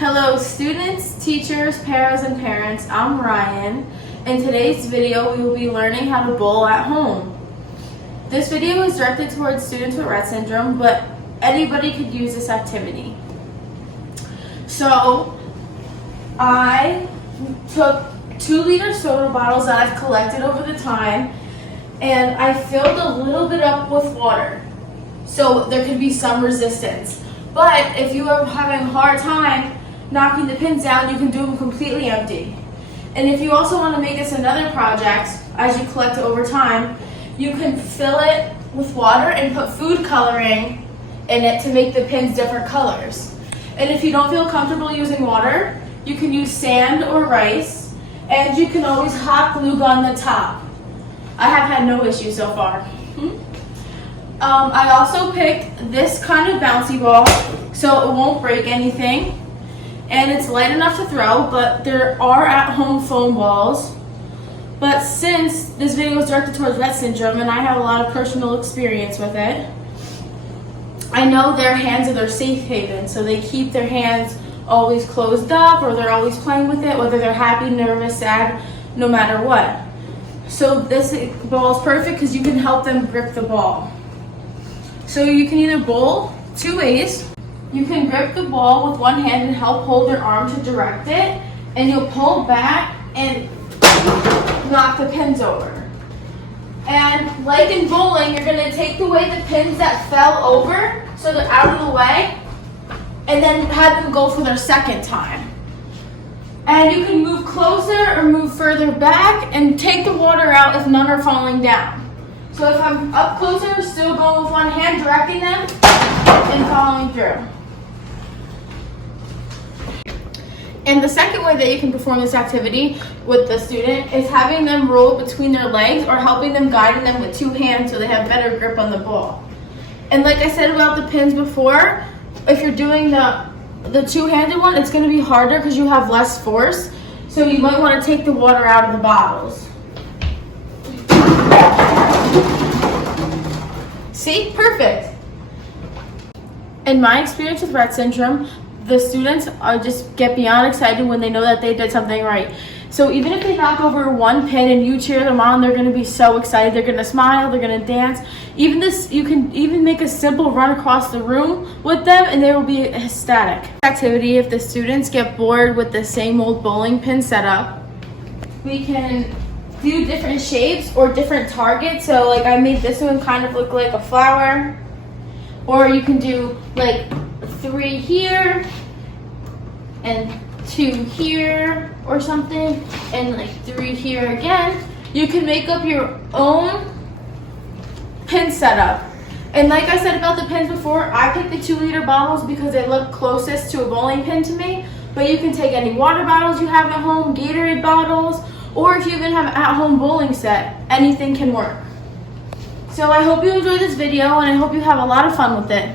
Hello students, teachers, paras, and parents. I'm Ryan. In today's video, we will be learning how to bowl at home. This video is directed towards students with Rett Syndrome, but anybody could use this activity. So, I took 2-liter soda bottles that I've collected over the time, and I filled a little bit up with water, so there could be some resistance. But if you are having a hard time knocking the pins down, you can do them completely empty. And if you also want to make this another project, as you collect it over time, you can fill it with water and put food coloring in it to make the pins different colors. And if you don't feel comfortable using water, you can use sand or rice, and you can always hot glue gun the top. I have had no issues so far. I also picked this kind of bouncy ball so it won't break anything. And it's light enough to throw, but there are at-home foam balls. But since this video is directed towards Rett Syndrome and I have a lot of personal experience with it, I know their hands are their safe haven, so they keep their hands always closed up, or they're always playing with it, whether they're happy, nervous, sad, no matter what. So this ball is perfect because you can help them grip the ball. So you can either bowl two ways. You can grip the ball with one hand and help hold your arm to direct it, and you'll pull back and knock the pins over. And like in bowling, you're going to take away the pins that fell over so they're out of the way, and then have them go for their second time. And you can move closer or move further back and take the water out if none are falling down. So if I'm up closer, still going with one hand, directing them and following through. And the second way that you can perform this activity with the student is having them roll between their legs or helping them, guiding them with two hands so they have better grip on the ball. And like I said about the pins before, if you're doing the two-handed one, it's going to be harder because you have less force. So you might want to take the water out of the bottles. See? Perfect. In my experience with Rett Syndrome, the students just get beyond excited when they know that they did something right. So even if they knock over one pin and you cheer them on, they're going to be so excited. They're going to smile, they're going to dance. You can even make a simple run across the room with them and they will be ecstatic. Activity, if the students get bored with the same old bowling pin setup, we can do different shapes or different targets. So like I made this one kind of look like a flower, or you can do like 3 here and 2 here or something, and like 3 here again. You can make up your own pin setup. And like I said about the pins before, I picked the 2-liter bottles because they look closest to a bowling pin to me, but you can take any water bottles you have at home, Gatorade bottles, or if you even have an at-home bowling set, anything can work. So I hope you enjoyed this video and I hope you have a lot of fun with it.